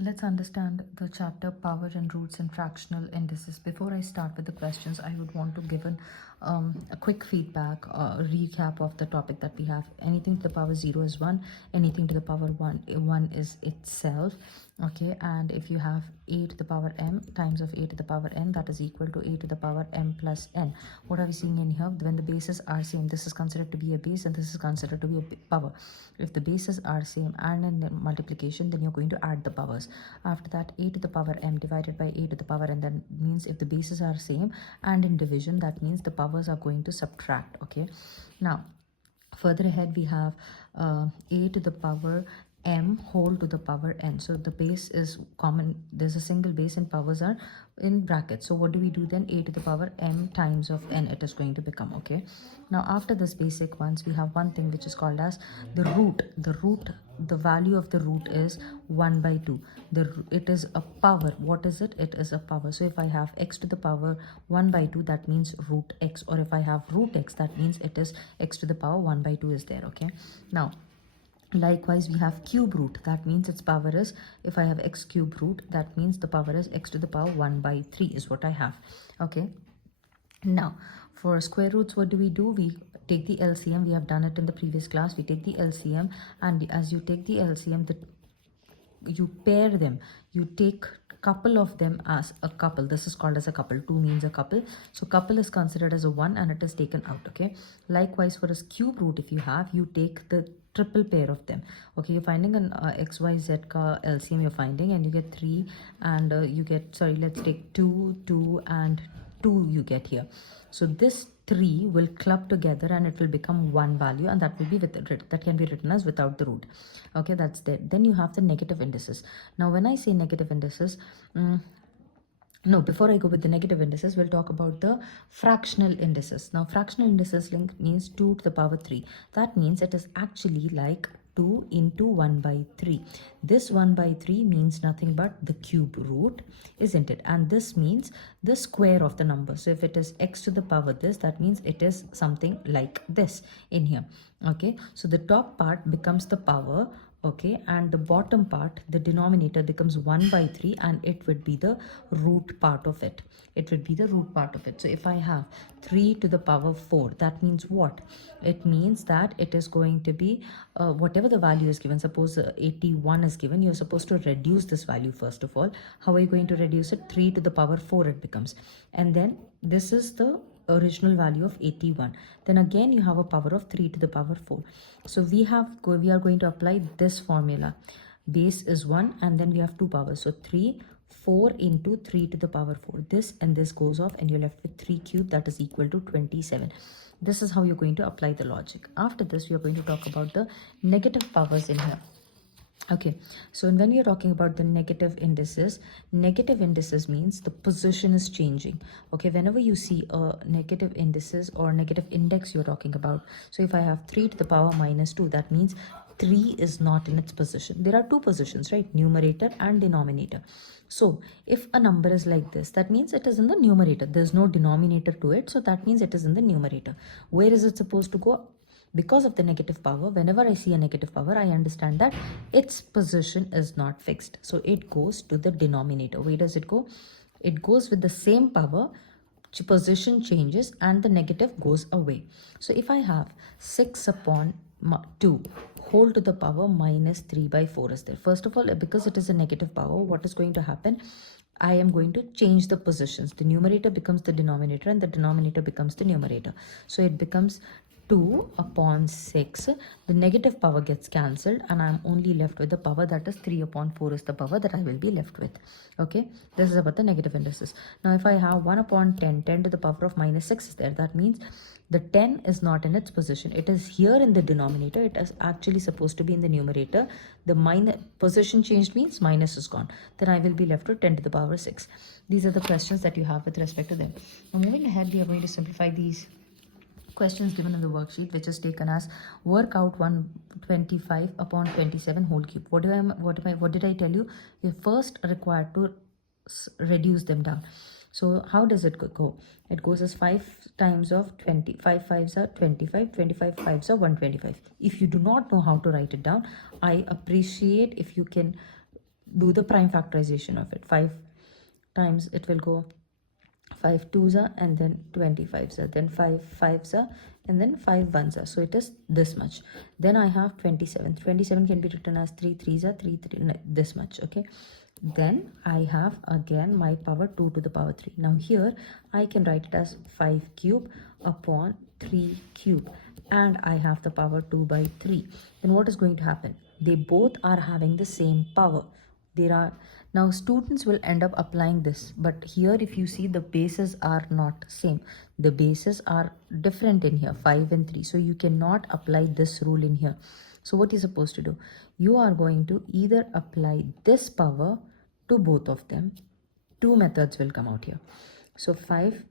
Let's understand the chapter power and roots and fractional indices. Before I start with the questions, I would want to give a quick feedback, recap of the topic that we have. Anything to the power 0 is 1, anything to the power 1 is itself. Okay, and if you have a to the power m times of a to the power n, that is equal to a to the power m plus n. What are we seeing in here? When the bases are same, this is considered to be a base and this is considered to be a power. If the bases are same and in multiplication, then you're going to add the powers. After that, a to the power m divided by a to the power n, that means if the bases are same, and in division, that means the powers are going to subtract. Okay, now further ahead we have a to the power m whole to the power n. So the base is common, there's a single base and powers are in brackets. So what do we do then? A to the power m times of n it is going to become. Okay, now after this basic ones, we have one thing which is called as the root. The value of the root is 1 by 2. It is a power. What is it? It is a power. So if I have x to the power 1 by 2, that means root x. Or if I have root x, that means it is x to the power 1 by 2 is there. Okay, now likewise we have cube root. That means its power is, if I have x cube root, that means the power is x to the power 1 by 3 is what I have. Okay, now for square roots, what do? We take the LCM. We have done it in the previous class. We take the LCM, and as you take the LCM, you pair them. You take couple of them as a couple. This is called as a couple. 2 means a couple. So couple is considered as a 1 and it is taken out. Okay, likewise for a cube root, if you have, you take the triple pair of them. Okay, you're finding an XYZ ka LCM you're finding, and you get 3 and you get, sorry, let's take 2, 2 and 2 you get here. So this 3 will club together and it will become one value, and that will be with that can be written as without the root. Okay, that's there. Then you have the negative indices. Now when I say negative indices, no, before I go with the negative indices, we'll talk about the fractional indices. Now fractional indices link means 2 to the power 3. That means it is actually like 2 into 1 by 3. This 1 by 3 means nothing but the cube root, isn't it? And this means the square of the number. So if it is x to the power this, that means it is something like this in here. Okay, so the top part becomes the power. Okay, and the bottom part, the denominator, becomes 1 by 3 and it would be the root part of it. It would be the root part of it. So if I have 3 to the power 4, that means what? It means that it is going to be whatever the value is given. Suppose 81 is given, you're supposed to reduce this value first of all. How are you going to reduce it? 3 to the power 4 it becomes, and then this is the original value of 81. Then again you have a power of 3 to the power 4. So we are going to apply this formula. Base is 1 and then we have 2 powers. So 3, 4 into 3 to the power 4. This and this goes off and you're left with 3 cubed, that is equal to 27. This is how you're going to apply the logic. After this, we are going to talk about the negative powers in here. Okay, so when we are talking about the negative indices means the position is changing. Okay, whenever you see a negative indices or negative index you're talking about, so if I have 3 to the power minus 2, that means 3 is not in its position. There are two positions, right? Numerator and denominator. So if a number is like this, that means it is in the numerator. There's no denominator to it, so that means it is in the numerator. Where is it supposed to go? Because of the negative power, whenever I see a negative power, I understand that its position is not fixed. So it goes to the denominator. Where does it go? It goes with the same power, position changes, and the negative goes away. So if I have 6 upon 2 whole to the power minus 3 by 4 is there. First of all, because it is a negative power, what is going to happen? I am going to change the positions. The numerator becomes the denominator and the denominator becomes the numerator. So it becomes 2 upon 6. The negative power gets cancelled and I'm only left with the power, that is 3 upon 4 is the power that I will be left with. Okay, this is about the negative indices. Now if I have 1 upon 10, 10 to the power of minus 6 is there. That means the 10 is not in its position. It is here in the denominator. It is actually supposed to be in the numerator. The minus position changed means minus is gone. Then I will be left with 10 to the power 6. These are the questions that you have with respect to them. Now moving ahead, we are going to simplify these questions given in the worksheet, which is taken as work out 125 upon 27 whole cube. What did I tell you? You first required to reduce them down. So how does it go? It goes as 5 times of 20. 5 5s are 25. 25 5s are 125. If you do not know how to write it down, I appreciate if you can do the prime factorization of it. 5 times it will go 5 twos are, and then 25s are, then 5 fives are, and then 5 ones are. So it is this much. Then I have 27. 27 can be written as 3 threes are, 3 this much. Okay, then I have again my power 2 to the power 3. Now here I can write it as 5 cube upon 3 cube, and I have the power 2 by 3. Then what is going to happen? They both are having the same power. There are now students will end up applying this, but here if you see, the bases are not same. The bases are different in here, 5 and 3. So you cannot apply this rule in here. So what you're supposed to do, you are going to either apply this power to both of them. Two methods will come out here. So 5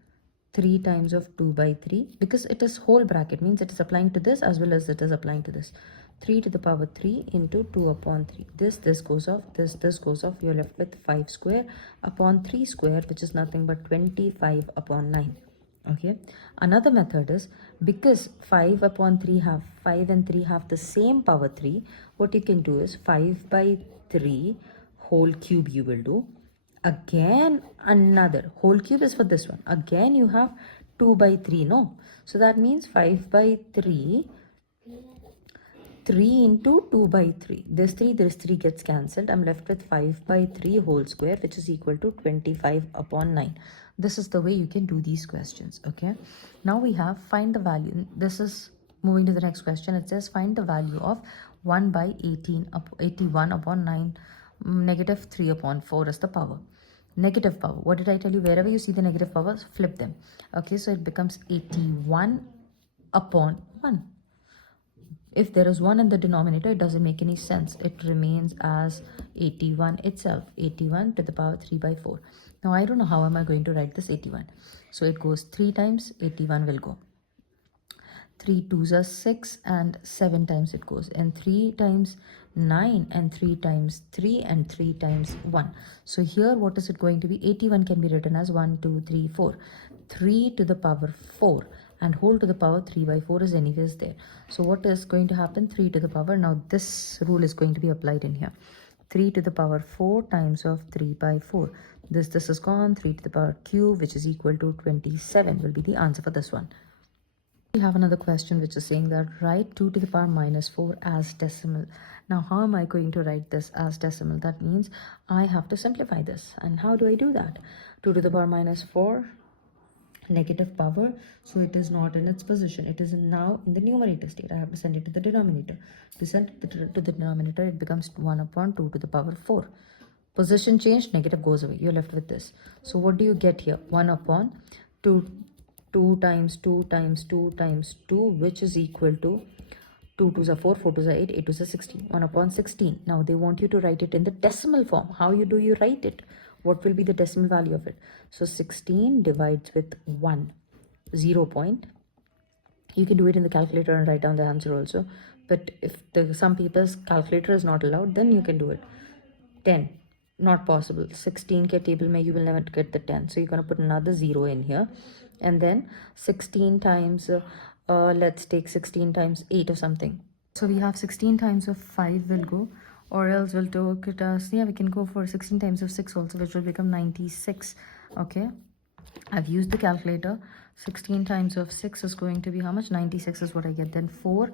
3 times of 2 by 3, because it is whole bracket, means it is applying to this as well as it is applying to this. 3 to the power 3 into 2 upon 3. This goes off, this goes off. You're left with 5 square upon 3 square, which is nothing but 25 upon 9. Okay, another method is, because 5 upon 3 have 5 and 3 have the same power 3, what you can do is 5 by 3 whole cube you will do. Again another whole cube is for this one. Again you have 2 by 3, no? So that means 5 by 3, 3 into 2 by 3. This 3 gets cancelled. I'm left with 5 by 3 whole square, which is equal to 25 upon 9. This is the way you can do these questions. Okay, now we have find the value. This is moving to the next question. It says find the value of 1 by 81 upon 9 negative 3 upon 4 is the power. Negative power, what did I tell you? Wherever you see the negative powers, flip them. Okay, so it becomes 81 upon 1. If there is 1 in the denominator, it doesn't make any sense. It remains as 81 itself. 81 to the power 3 by 4. Now I don't know how am I going to write this 81. So it goes 3 times, 81 will go. 3 twos are 6, and 7 times it goes, and 3 times 9, and 3 times 3, and 3 times 1. So here what is it going to be? 81 can be written as 1 2 3 4. 3 to the power 4 and whole to the power 3 by 4 is anyways there. So what is going to happen? 3 to the power, now this rule is going to be applied in here. 3 to the power 4 times of 3 by 4. This is gone. 3 to the power cube, which is equal to 27, will be the answer for this one. We have another question which is saying that write 2 to the power minus 4 as decimal. Now how am I going to write this as decimal? That means I have to simplify this. And how do I do that? 2 to the power minus 4, negative power, so it is not in its position. It is now in the numerator state. I have to send it to the denominator. To send it to the denominator, it becomes 1 upon 2 to the power 4. Position change, negative goes away. You're left with this. So what do you get here? 1 upon 2 times 2 times 2 times 2, which is equal to 2 2s are 4, 4 2s are 8, 8 2s are 16. 1 upon 16. Now they want you to write it in the decimal form. How do you write it? What will be the decimal value of it? So 16 divides with 1, 0 point. You can do it in the calculator and write down the answer also. But if some people's calculator is not allowed, then you can do it. 10, not possible. 16 ke table mein you will never get the 10. So you're going to put another 0 in here. And then 16 times, let's take 16 times 8 or something. So we have 16 times of 5 will go, or else we'll take it as, yeah, we can go for 16 times of 6 also, which will become 96. Okay, I've used the calculator. 16 times of 6 is going to be how much? 96 is what I get. Then 4,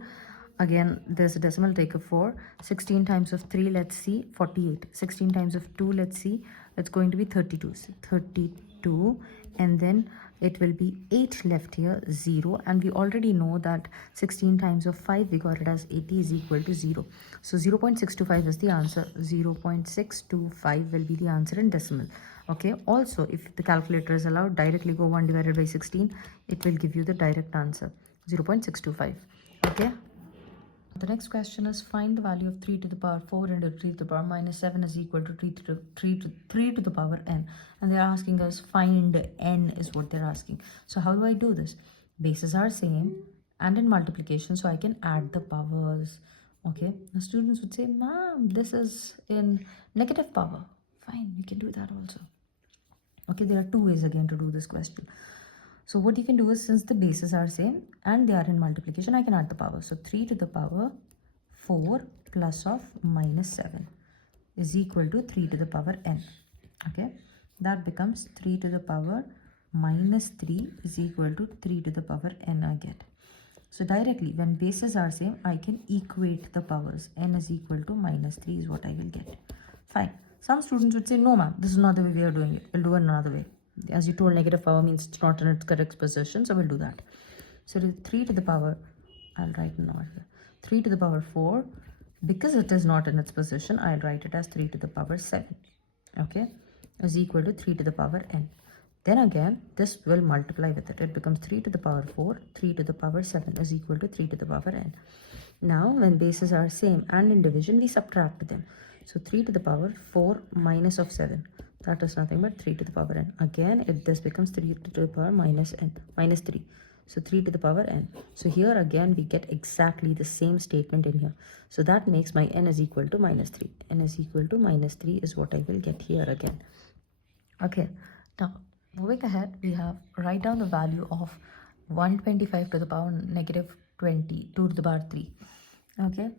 again there's a decimal, take a 4. 16 times of 3, let's see, 48. 16 times of 2, let's see, it's going to be 32. 32, and then it will be 8 left here, 0, and we already know that 16 times of 5, we got it as 80 is equal to 0. So 0.625 is the answer. 0.625 will be the answer in decimal. Okay, also if the calculator is allowed, directly go 1 divided by 16, it will give you the direct answer, 0.625. Okay, the next question is find the value of 3 to the power 4 into 3 to the power minus 7 is equal to 3 to the power n. And they're asking us find n is what they're asking. So how do I do this? Bases are same and in multiplication, so I can add the powers. Okay, the students would say, ma'am, this is in negative power. Fine, you can do that also. Okay, there are two ways again to do this question. So what you can do is, since the bases are same and they are in multiplication, I can add the power. So 3 to the power 4 plus of minus 7. is equal to 3 to the power n. Okay, that becomes 3 to the power minus 3 is equal to 3 to the power n I get. So directly, when bases are same, I can equate the powers. N is equal to minus 3 is what I will get. Fine. Some students would say, no ma'am, this is not the way we are doing it. We'll do it another way. As you told, negative power means it's not in its correct position, so we'll do that. So 3 to the power, I'll write now here. 3 to the power 4, because it is not in its position, I'll write it as 3 to the power 7. Okay, is equal to 3 to the power n. Then again, this will multiply with it. It becomes 3 to the power 4, 3 to the power 7 is equal to 3 to the power n. Now, when bases are same and in division, we subtract them. So 3 to the power 4 minus of 7. That is nothing but 3 to the power n. Again, this becomes 3 to the power minus n, minus 3. So 3 to the power n. So here again, we get exactly the same statement in here. So that makes my n is equal to minus 3. N is equal to minus 3 is what I will get here again. Okay, now moving ahead, we have write down the value of 125 to the power negative 20 2 to the power 3. Okay,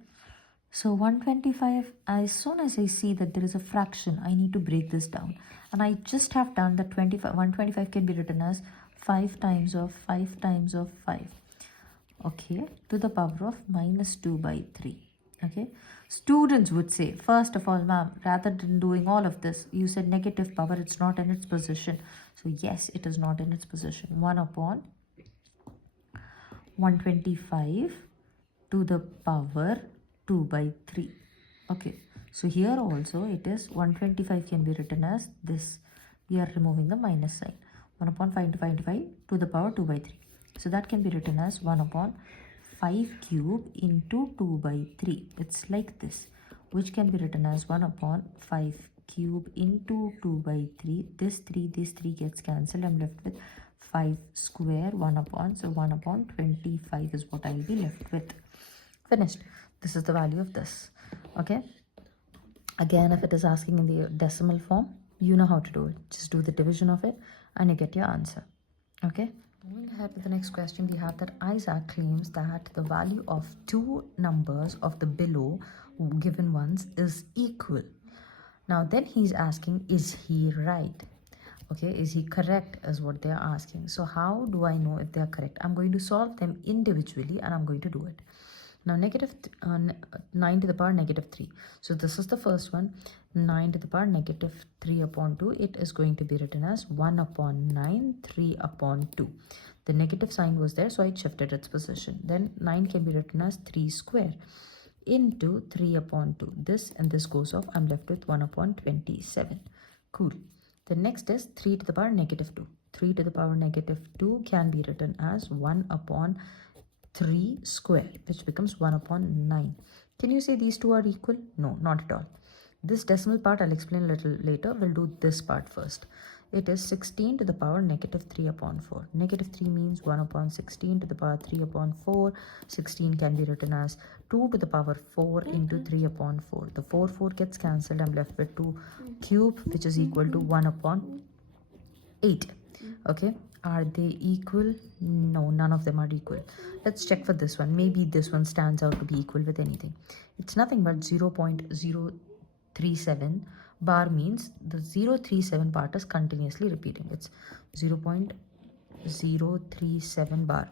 so 125, as soon as I see that there is a fraction, I need to break this down. And I just have done that 125 can be written as 5 times of 5 times of 5. Okay, to the power of minus 2 by 3. Okay, students would say, first of all, ma'am, rather than doing all of this, you said negative power, it's not in its position. So yes, it is not in its position. 1 upon 125 to the power 2 by 3. Okay, so here also it is 125 can be written as this. We are removing the minus sign. 1 upon 5 to the power 2 by 3. So that can be written as 1 upon 5 cube into 2 by 3. It's like this, which can be written as 1 upon 5 cube into 2 by 3. This 3 gets cancelled. I'm left with 5 square 1 upon. So 1 upon 25 is what I'll be left with. Finished. This is the value of this. Okay. Again, if it is asking in the decimal form, you know how to do it. Just do the division of it and you get your answer. Okay. Moving ahead with the next question, we have that Isaac claims that the value of two numbers of the below given ones is equal. Now then he's asking, is he right? Okay, is he correct is what they are asking. So how do I know if they are correct? I'm going to solve them individually and I'm going to do it. Now 9 to the power negative 3. So this is the first one. 9 to the power negative 3 upon 2. It is going to be written as 1 upon 9, 3 upon 2. The negative sign was there, so I shifted its position. Then 9 can be written as 3 square into 3 upon 2. This and this goes off. I'm left with 1 upon 27. Cool. The next is 3 to the power negative 2. 3 to the power negative 2 can be written as 1 upon 3 square, which becomes 1 upon 9. Can you say these two are equal? No, not at all. This decimal part I'll explain a little later. We'll do this part first. It is 16 to the power negative 3 upon 4. Negative 3 means 1 upon 16 to the power 3 upon 4. 16 can be written as 2 to the power 4 into 3 upon 4. The 4 gets cancelled. I'm left with 2 cube, which is equal to 1 upon 8. Okay, are they equal? No, none of them are equal. Let's check for this one. Maybe this one stands out to be equal with anything. It's nothing but 0.037 bar means the 037 part is continuously repeating. It's 0.037 bar.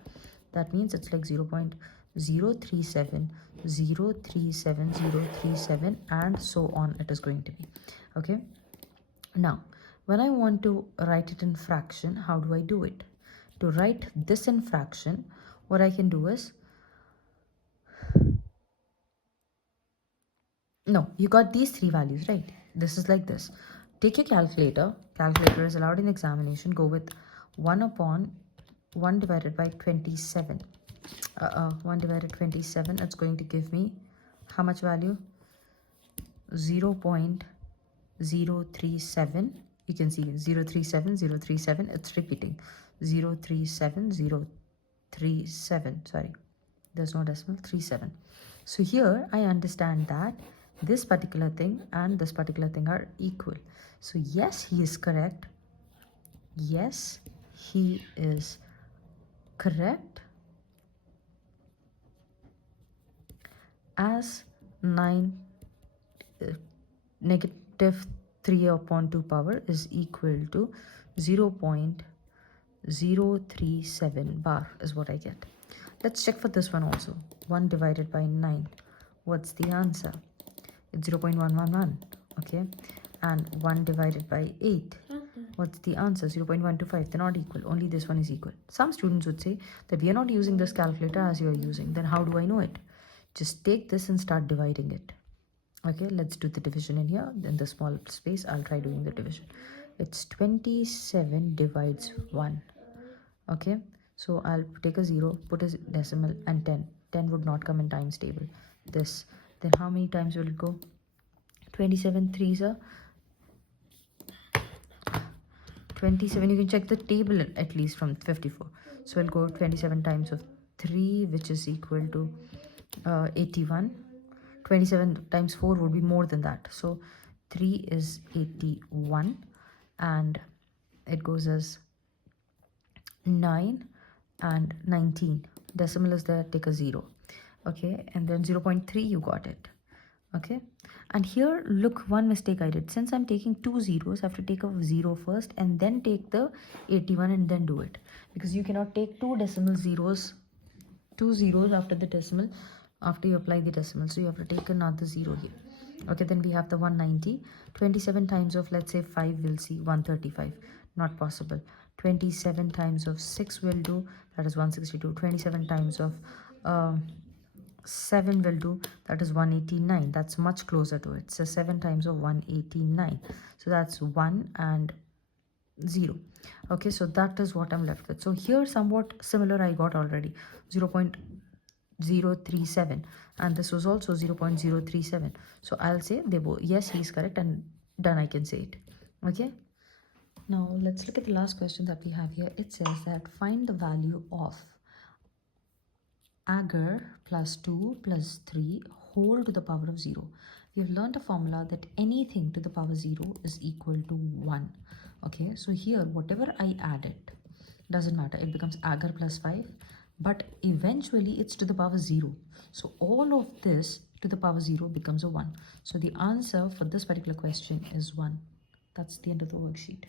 That means it's like 0.037, 037, 037 and so on it is going to be. Okay, now when I want to write it in fraction, how do I do it? To write this in fraction, what I can do is, no, you got these three values, right? This is like this. Take your calculator. Calculator is allowed in examination. Go with 1 upon 1 divided by 27. 1 divided 27, it's going to give me how much value? 0.037. You can see 037, 037. It's repeating. 037, 037. Sorry, there's no decimal. 37. So here I understand that this particular thing and this particular thing are equal. So yes, he is correct. Yes, he is correct, as 9 negative 3 upon 2 power is equal to 0.037 bar is what I get. Let's check for this one also. 1 divided by 9. What's the answer? It's 0.111. Okay. And 1 divided by 8. What's the answer? 0.125. They're not equal. Only this one is equal. Some students would say that we are not using this calculator as you are using. Then how do I know it? Just take this and start dividing it. Okay, let's do the division in here. In the small space, I'll try doing the division. It's 27 divides 1. Okay, so I'll take a 0, put a decimal, and 10. 10 would not come in times table. This. Then how many times will it go? 27 3s are 27. You can check the table at least from 54. So I'll go 27 times of 3, which is equal to 81. 27 times 4 would be more than that. So 3 is 81, and it goes as 9 and 19. Decimal is there, take a 0. Okay, and then 0.3, you got it. Okay, and here look, one mistake I did. Since I'm taking 2 zeros, I have to take a 0 first and then take the 81 and then do it, because you cannot take two zeros after the decimal after you apply the decimal. So you have to take another 0 here. Okay, then we have the 190. 27 times of, let's say, 5, we'll see 135. Not possible. 27 times of 6 will do, that is 162. 27 times of 7 will do, that is 189. That's much closer to it. So 7 times of 189. So that's 1 and 0. Okay, so that is what I'm left with. So here somewhat similar I got already, 0.037, and this was also 0.037. So I'll say they both, yes, he's correct, and done, I can say it. Okay, now let's look at the last question that we have here. It says that find the value of agar plus 2 plus 3 whole to the power of 0. We have learned a formula that anything to the power 0 is equal to 1. Okay, so here whatever I added doesn't matter, it becomes agar plus 5, but eventually it's to the power 0. So all of this to the power 0 becomes a 1. So the answer for this particular question is 1. That's the end of the worksheet.